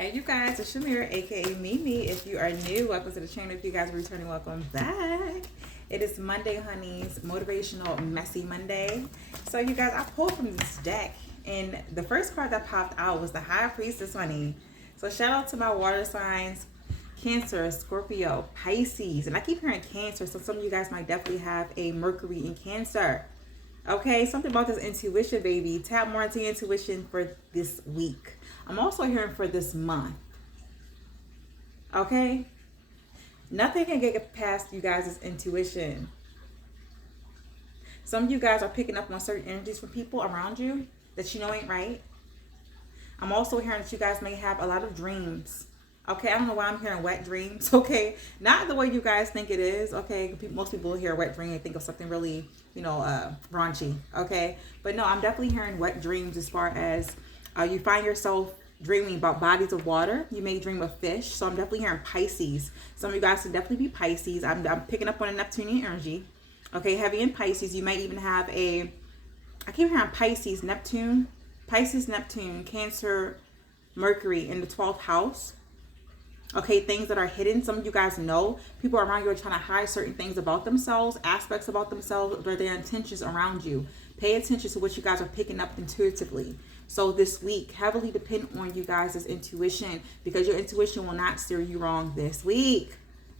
Hey you guys, it's Shamira, aka Mimi. If you are new, welcome to the channel. If you guys are returning, welcome back. It is Monday, honeys, motivational messy Monday. So you guys, I pulled from this deck, and the first card that popped out was the High Priestess, honey. So shout out to my water signs, Cancer, Scorpio, Pisces, and I keep hearing Cancer, so some of you guys might definitely have a Mercury in Cancer. Okay, something about this intuition, baby. Tap more into your intuition for this week. I'm also hearing for this month. Okay? Nothing can get past you guys' intuition. Some of you guys are picking up on certain energies from people around you that you know ain't right. I'm also hearing that you guys may have a lot of dreams. Okay, I don't know why I'm hearing wet dreams, okay? Not the way you guys think it is, okay? Most people hear wet dream and think of something really, raunchy, okay? But no, I'm definitely hearing wet dreams as far as you find yourself dreaming about bodies of water. You may dream of fish, so I'm definitely hearing Pisces. Some of you guys can definitely be Pisces. I'm picking up on a Neptunian energy, okay? Heavy in Pisces. You might even have I keep hearing Pisces, Neptune, Cancer, Mercury in the 12th house. Okay, things that are hidden. Some of you guys know people around you are trying to hide certain things about themselves, aspects about themselves, or their intentions around you. Pay attention to what you guys are picking up intuitively. So this week, heavily depend on you guys' intuition, because your intuition will not steer you wrong this week.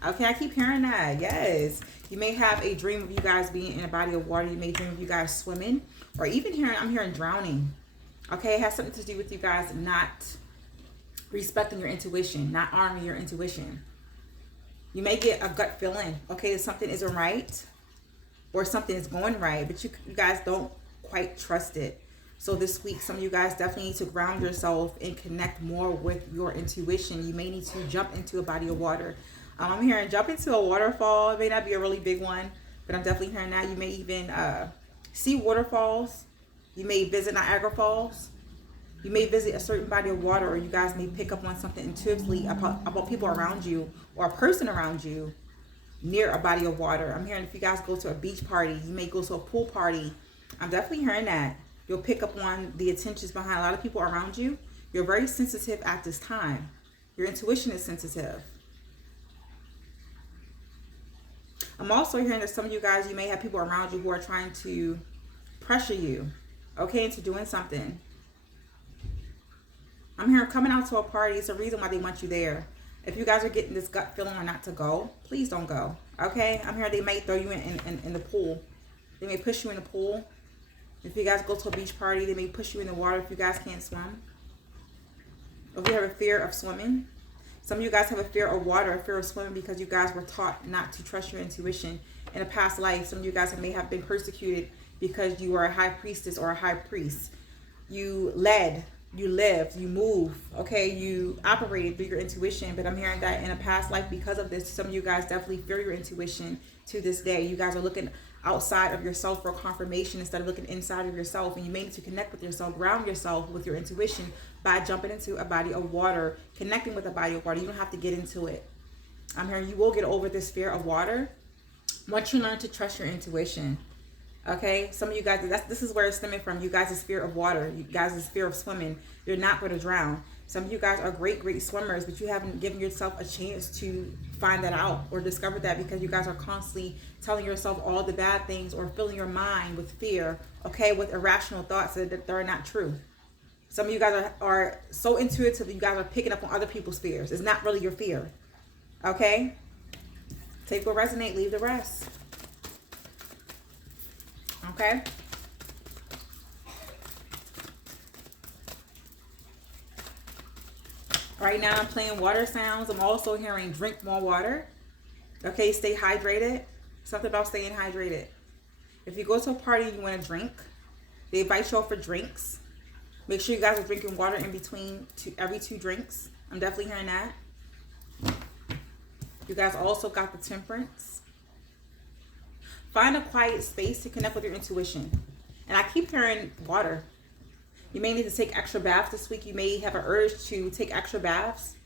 Okay, I keep hearing that. Yes. You may have a dream of you guys being in a body of water. You may dream of you guys swimming, or even I'm hearing drowning. Okay, it has something to do with you guys not respecting your intuition, not honoring your intuition. You may get a gut feeling, okay, that something isn't right or something is going right, but you guys don't quite trust it. So this week, some of you guys definitely need to ground yourself and connect more with your intuition. You may need to jump into a body of water. I'm hearing jump into a waterfall. It may not be a really big one, but I'm definitely hearing that. You may even see waterfalls. You may visit Niagara Falls. You may visit a certain body of water, or you guys may pick up on something intuitively about people around you or a person around you near a body of water. I'm hearing if you guys go to a beach party, you may go to a pool party. I'm definitely hearing that. You'll pick up on the intentions behind a lot of people around you. You're very sensitive at this time. Your intuition is sensitive. I'm also hearing that some of you guys, you may have people around you who are trying to pressure you, okay, into doing something. I'm hearing coming out to a party. It's a reason why they want you there. If you guys are getting this gut feeling or not to go, please don't go. Okay? I'm hearing they may throw you in the pool. They may push you in the pool. If you guys go to a beach party, they may push you in the water if you guys can't swim. If you have a fear of swimming. Some of you guys have a fear of water, a fear of swimming, because you guys were taught not to trust your intuition. In a past life, some of you guys may have been persecuted because you were a high priestess or a high priest. You led. You lived, you moved, okay, you operated through your intuition. But I'm hearing that in a past life, because of this, some of you guys definitely fear your intuition to this day. You guys are looking outside of yourself for confirmation instead of looking inside of yourself. And you may need to connect with yourself, ground yourself with your intuition by jumping into a body of water, connecting with a body of water. You don't have to get into it. I'm hearing you will get over this fear of water once you learn to trust your intuition. Okay, some of you guys, this is where it's stemming from. You guys' fear of water, you guys' fear of swimming. You're not going to drown. Some of you guys are great swimmers, but you haven't given yourself a chance to find that out or discover that, because you guys are constantly telling yourself all the bad things or filling your mind with fear, okay, with irrational thoughts that are not true. Some of you guys are so intuitive that you guys are picking up on other people's fears. It's not really your fear, okay? Take what resonate, leave the rest. Okay. Right now I'm playing water sounds. I'm also hearing drink more water. Okay, stay hydrated. Something about staying hydrated. If you go to a party and you want to drink, they invite you out for drinks. Make sure you guys are drinking water in between every 2 drinks. I'm definitely hearing that. You guys also got the temperance. Find a quiet space to connect with your intuition. And I keep hearing water. You may need to take extra baths this week. You may have an urge to take extra baths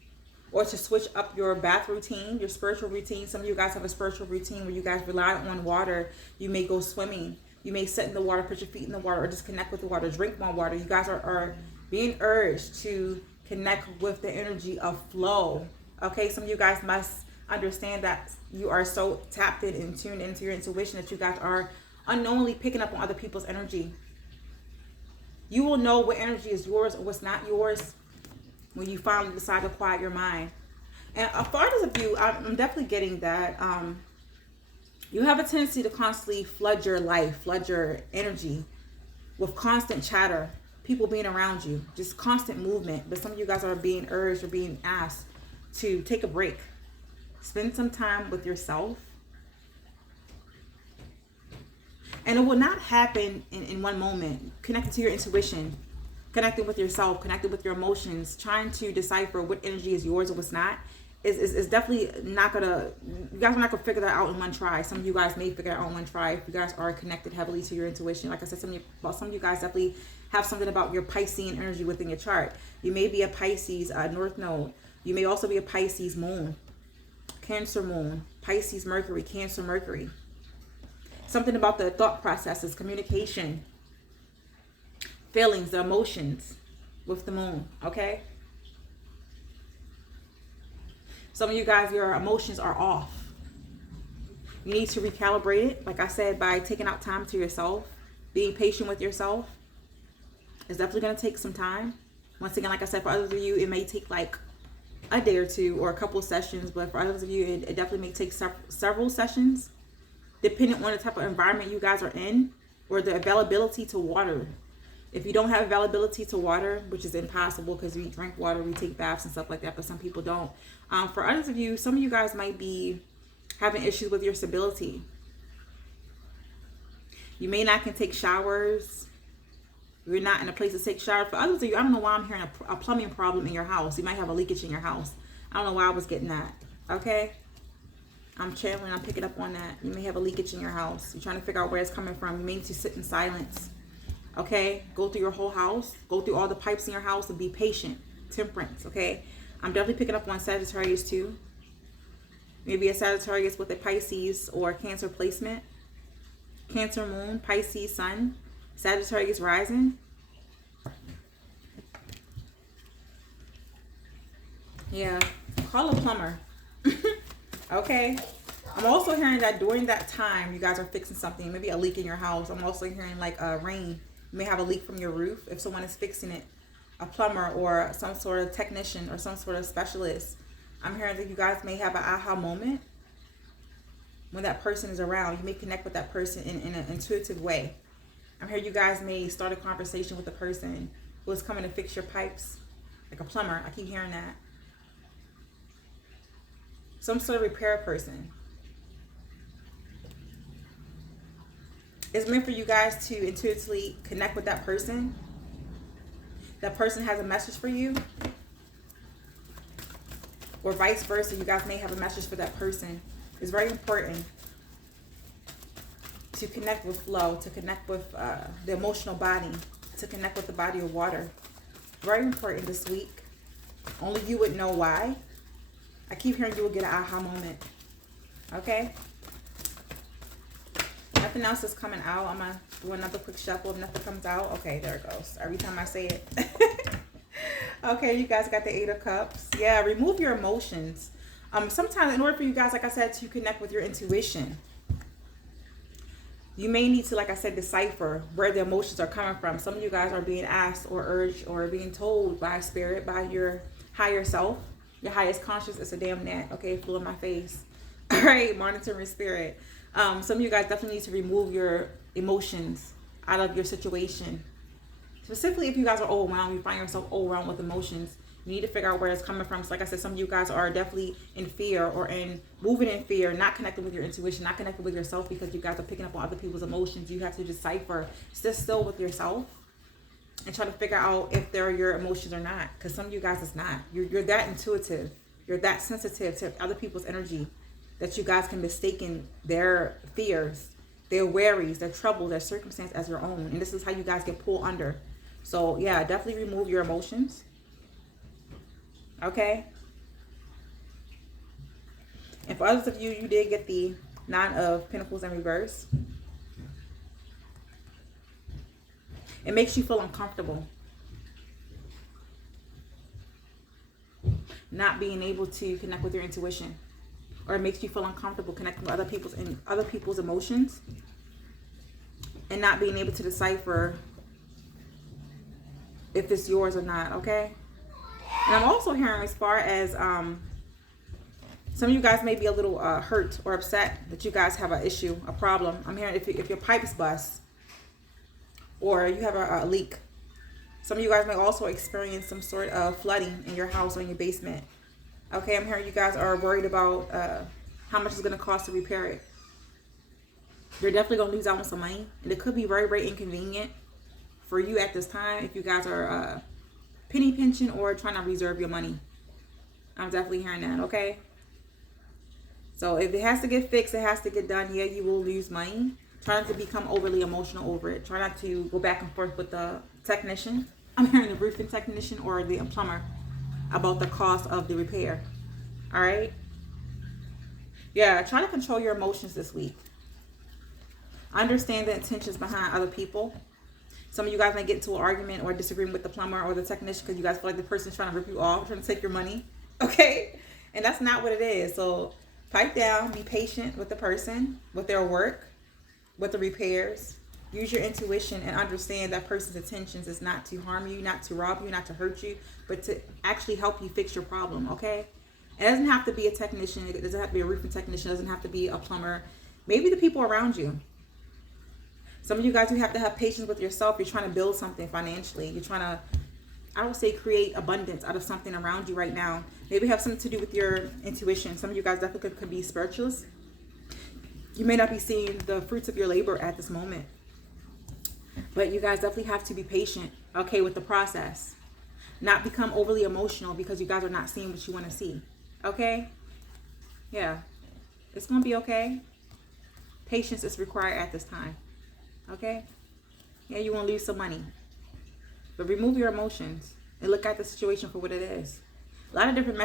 or to switch up your bath routine, your spiritual routine. Some of you guys have a spiritual routine where you guys rely on water. You may go swimming. You may sit in the water, put your feet in the water, or just connect with the water. Drink more water. You guys are being urged to connect with the energy of flow. Okay, some of you guys must understand that you are so tapped in and tuned into your intuition that you guys are unknowingly picking up on other people's energy. You will know what energy is yours or what's not yours when you finally decide to quiet your mind. And for others of you, I'm definitely getting that you have a tendency to constantly flood your life, flood your energy with constant chatter, people being around you, just constant movement. But some of you guys are being urged or being asked to take a break. Spend some time with yourself. And it will not happen in one moment. Connecting to your intuition, connecting with yourself, connecting with your emotions, trying to decipher what energy is yours or what's not, is definitely not gonna, you guys are not gonna figure that out in one try. Some of you guys may figure it out in one try if you guys are connected heavily to your intuition. Like I said, some of you guys definitely have something about your Piscean energy within your chart. You may be a Pisces North Node. You may also be a Pisces Moon, Cancer Moon, Pisces Mercury, Cancer Mercury. Something about the thought processes, communication, feelings, the emotions with the moon, okay? Some of you guys, your emotions are off. You need to recalibrate it, like I said, by taking out time to yourself, being patient with yourself. It's definitely going to take some time. Once again, like I said, for others of you, it may take like a day or two or a couple of sessions, but for others of you, it definitely may take several sessions, depending on the type of environment you guys are in or the availability to water. If you don't have availability to water, which is impossible because we drink water, we take baths and stuff like that, but some people don't. For others of you, some of you guys might be having issues with your stability. You may not can take showers. You're not in a place to take showers. For others of you, I don't know why I'm hearing a plumbing problem in your house. You might have a leakage in your house. I don't know why I was getting that. Okay? I'm channeling, I'm picking up on that. You may have a leakage in your house. You're trying to figure out where it's coming from. You may need to sit in silence. Okay? Go through your whole house. Go through all the pipes in your house and be patient. Temperance. Okay? I'm definitely picking up on Sagittarius too. Maybe a Sagittarius with a Pisces or Cancer placement. Cancer Moon, Pisces Sun, Sagittarius rising. Yeah. Call a plumber. Okay? I'm also hearing that during that time, you guys are fixing something. Maybe a leak in your house. I'm also hearing like rain. You may have a leak from your roof. If someone is fixing it, a plumber or some sort of technician or some sort of specialist, I'm hearing that you guys may have an aha moment when that person is around. You may connect with that person in an intuitive way. I'm hearing you guys may start a conversation with the person who is coming to fix your pipes, like a plumber. I keep hearing that. Some sort of repair person. It's meant for you guys to intuitively connect with that person. That person has a message for you. Or vice versa, you guys may have a message for that person. It's very important to connect with flow, to connect with the emotional body, to connect with the body of water. Very important this week. Only you would know why. I keep hearing you will get an aha moment. Okay? Nothing else is coming out. I'm going to do another quick shuffle. If nothing comes out, okay, there it goes. Every time I say it. Okay, you guys got the 8 of Cups. Yeah, remove your emotions. Sometimes in order for you guys, like I said, to connect with your intuition, you may need to, like I said, decipher where the emotions are coming from. Some of you guys are being asked or urged or being told by spirit, by your higher self, your highest conscious. It's a damn gnat. Okay, flew in my face. All right, monitoring spirit. Some of you guys definitely need to remove your emotions out of your situation. Specifically, if you guys are overwhelmed, you find yourself overwhelmed with emotions, you need to figure out where it's coming from. So like I said, some of you guys are definitely in fear or moving in fear, not connected with your intuition, not connected with yourself because you guys are picking up on other people's emotions. You have to decipher, sit still with yourself and try to figure out if they're your emotions or not. Because some of you guys is not. You're that intuitive. You're that sensitive to other people's energy that you guys can mistaken their fears, their worries, their troubles, their circumstance as your own. And this is how you guys get pulled under. So yeah, definitely remove your emotions. Okay. And for others of you, you did get the 9 of Pentacles in reverse. It makes you feel uncomfortable. not being able to connect with your intuition, or it makes you feel uncomfortable connecting with other people's emotions, and not being able to decipher if it's yours or not, okay? And I'm also hearing as far as some of you guys may be a little hurt or upset that you guys have an issue, a problem. I'm hearing if your pipes bust or you have a leak. Some of you guys may also experience some sort of flooding in your house or in your basement. Okay, I'm hearing you guys are worried about how much it's going to cost to repair it. You're definitely going to lose out on some money. And it could be very, very inconvenient for you at this time if you guys are penny pinching or trying to reserve your money. I'm definitely hearing that, okay? So if it has to get fixed, it has to get done. Yeah, you will lose money. Try not to become overly emotional over it. Try not to go back and forth with the technician. I'm hearing the roofing technician or the plumber about the cost of the repair. All right? Yeah, try to control your emotions this week. Understand the intentions behind other people. Some of you guys may get into an argument or disagreement with the plumber or the technician because you guys feel like the person's trying to rip you off, trying to take your money. Okay? And that's not what it is. So pipe down, be patient with the person, with their work, with the repairs. Use your intuition and understand that person's intentions is not to harm you, not to rob you, not to hurt you, but to actually help you fix your problem, okay? It doesn't have to be a technician. It doesn't have to be a roofing technician. It doesn't have to be a plumber. Maybe the people around you. Some of you guys, you have to have patience with yourself. You're trying to build something financially. You're trying to, I would say, create abundance out of something around you right now. Maybe have something to do with your intuition. Some of you guys definitely could be spiritualists. You may not be seeing the fruits of your labor at this moment. But you guys definitely have to be patient, okay, with the process. Not become overly emotional because you guys are not seeing what you want to see, okay? Yeah, it's going to be okay. Patience is required at this time, okay? Yeah, you're going to lose some money. But remove your emotions and look at the situation for what it is. A lot of different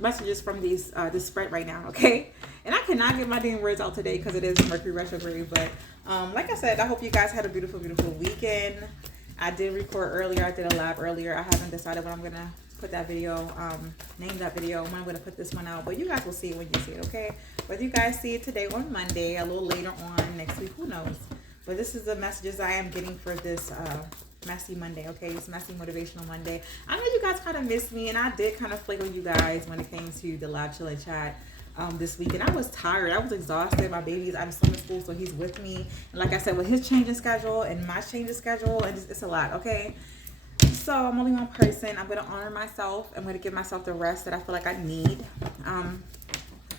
messages from this spread right now, okay? And I cannot get my damn words out today because it is Mercury retrograde. But like I said, I hope you guys had a beautiful, beautiful weekend. I did record earlier. I did a live earlier. I haven't decided when I'm going to put that video, name that video, when I'm going to put this one out. But you guys will see it when you see it, okay? Whether you guys see it today or Monday, a little later on next week, who knows? But this is the messages I am getting for this Messy Monday, okay? It's Messy Motivational Monday. I know you guys kind of missed me, and I did kind of flake on you guys when it came to the live chill and chat this week. And I was tired. I was exhausted. My baby's out of summer school, so he's with me. And like I said, with his changing schedule and my changing schedule, and it's a lot, okay? So I'm only one person. I'm going to honor myself. I'm going to give myself the rest that I feel like I need.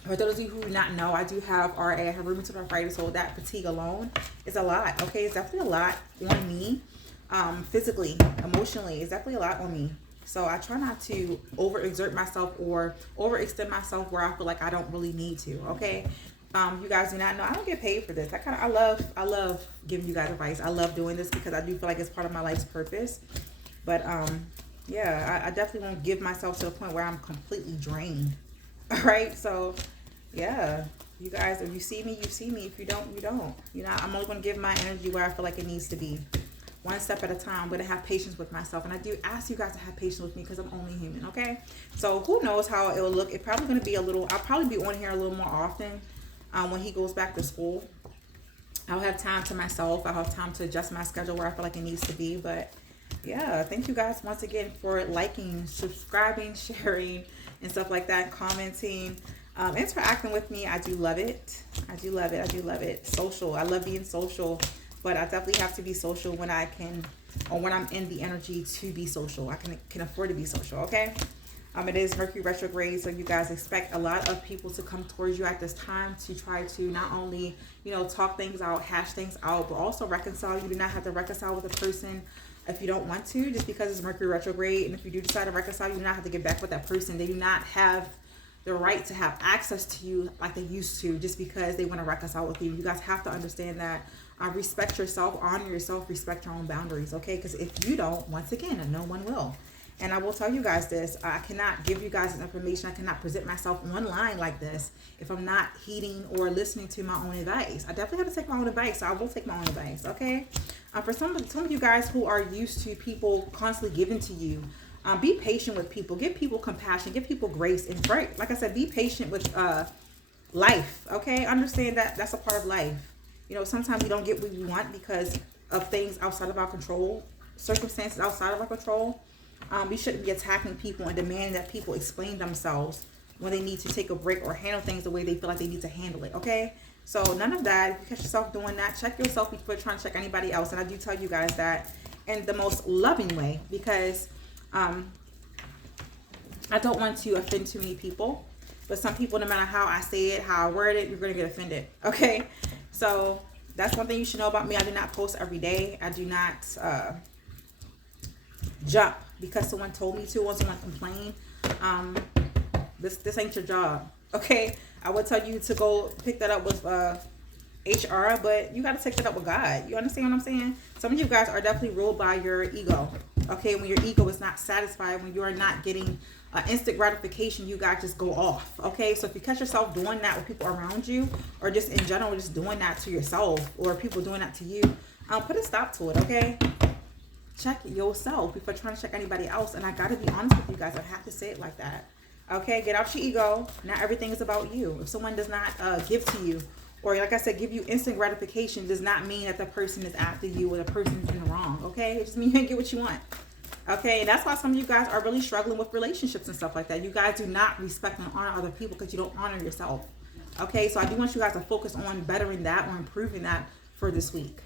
For those of you who do not know, I do have RA. I have rheumatoid arthritis, so that fatigue alone is a lot, okay? It's definitely a lot on me. Physically, emotionally, it's definitely a lot on me. So I try not to overexert myself or overextend myself where I feel like I don't really need to, okay? You guys do not know, I don't get paid for this. I love giving you guys advice. I love doing this because I do feel like it's part of my life's purpose. But yeah, I definitely won't give myself to the point where I'm completely drained. All right, so yeah, you guys, if you see me, you see me. If you don't, you don't. You know, I'm only going to give my energy where I feel like it needs to be. One step at a time. I'm going to have patience with myself. And I do ask you guys to have patience with me because I'm only human, okay? So who knows how it will look. It's probably going to be a little, I'll probably be on here a little more often when he goes back to school. I'll have time to myself. I'll have time to adjust my schedule where I feel like it needs to be. But yeah, thank you guys once again for liking, subscribing, sharing, and stuff like that, commenting, interacting with me. I do love it. I do love it. I do love it. Social. I love being social. But I definitely have to be social when I can, or when I'm in the energy to be social. I can afford to be social, okay? It is Mercury retrograde, so you guys expect a lot of people to come towards you at this time to try to not only, you know, talk things out, hash things out, but also reconcile. You do not have to reconcile with a person if you don't want to, just because it's Mercury retrograde. And if you do decide to reconcile, you do not have to get back with that person. They do not have the right to have access to you like they used to just because they want to reconcile with you. You guys have to understand that. Respect yourself, honor yourself, respect your own boundaries, okay? Because if you don't, once again, no one will. And I will tell you guys this, I cannot give you guys this information. I cannot present myself online like this if I'm not heeding or listening to my own advice. I definitely have to take my own advice, so I will take my own advice, okay? For some of you guys who are used to people constantly giving to you, Be patient with people. Give people compassion. Give people grace. And right, like I said, be patient with life. Okay, understand that that's a part of life. You know, sometimes we don't get what we want because of things outside of our control, circumstances outside of our control. We shouldn't be attacking people and demanding that people explain themselves when they need to take a break or handle things the way they feel like they need to handle it. Okay, so none of that. If you catch yourself doing that, check yourself before trying to check anybody else. And I do tell you guys that in the most loving way, because I don't want to offend too many people, but some people, no matter how I say it, how I word it, you're going to get offended. Okay, so that's one thing you should know about me. I do not post every day. I do not jump because someone told me to or someone complained. This ain't your job. Okay, I would tell you to go pick that up with HR, but you got to take that up with God. You understand what I'm saying? Some of you guys are definitely ruled by your ego. Okay, when your ego is not satisfied, when you are not getting instant gratification, you guys just go off. Okay, so if you catch yourself doing that with people around you, or just in general, just doing that to yourself, or people doing that to you, put a stop to it. Okay, check yourself before trying to check anybody else. And I got to be honest with you guys, I have to say it like that. Okay, get out your ego. Not everything is about you. If someone does not give to you, or like I said, give you instant gratification, does not mean that the person is after you or the person's in the wrong. Okay, it just means you didn't get what you want. Okay, and that's why some of you guys are really struggling with relationships and stuff like that. You guys do not respect and honor other people because you don't honor yourself. Okay, so I do want you guys to focus on bettering that or improving that for this week.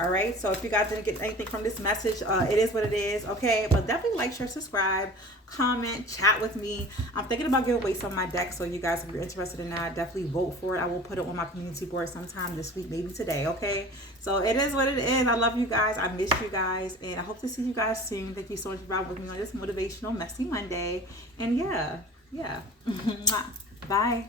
All right, so if you guys didn't get anything from this message, it is what it is. Okay, but definitely like, share, subscribe, comment, chat with me. I'm thinking about giving away some of my decks, so you guys, if you're interested in that, definitely vote for it. I will put it on my community board sometime this week, maybe today. Okay, so it is what it is. I love you guys. I miss you guys, and I hope to see you guys soon. Thank you so much for riding with me on this motivational messy Monday. And yeah. Bye.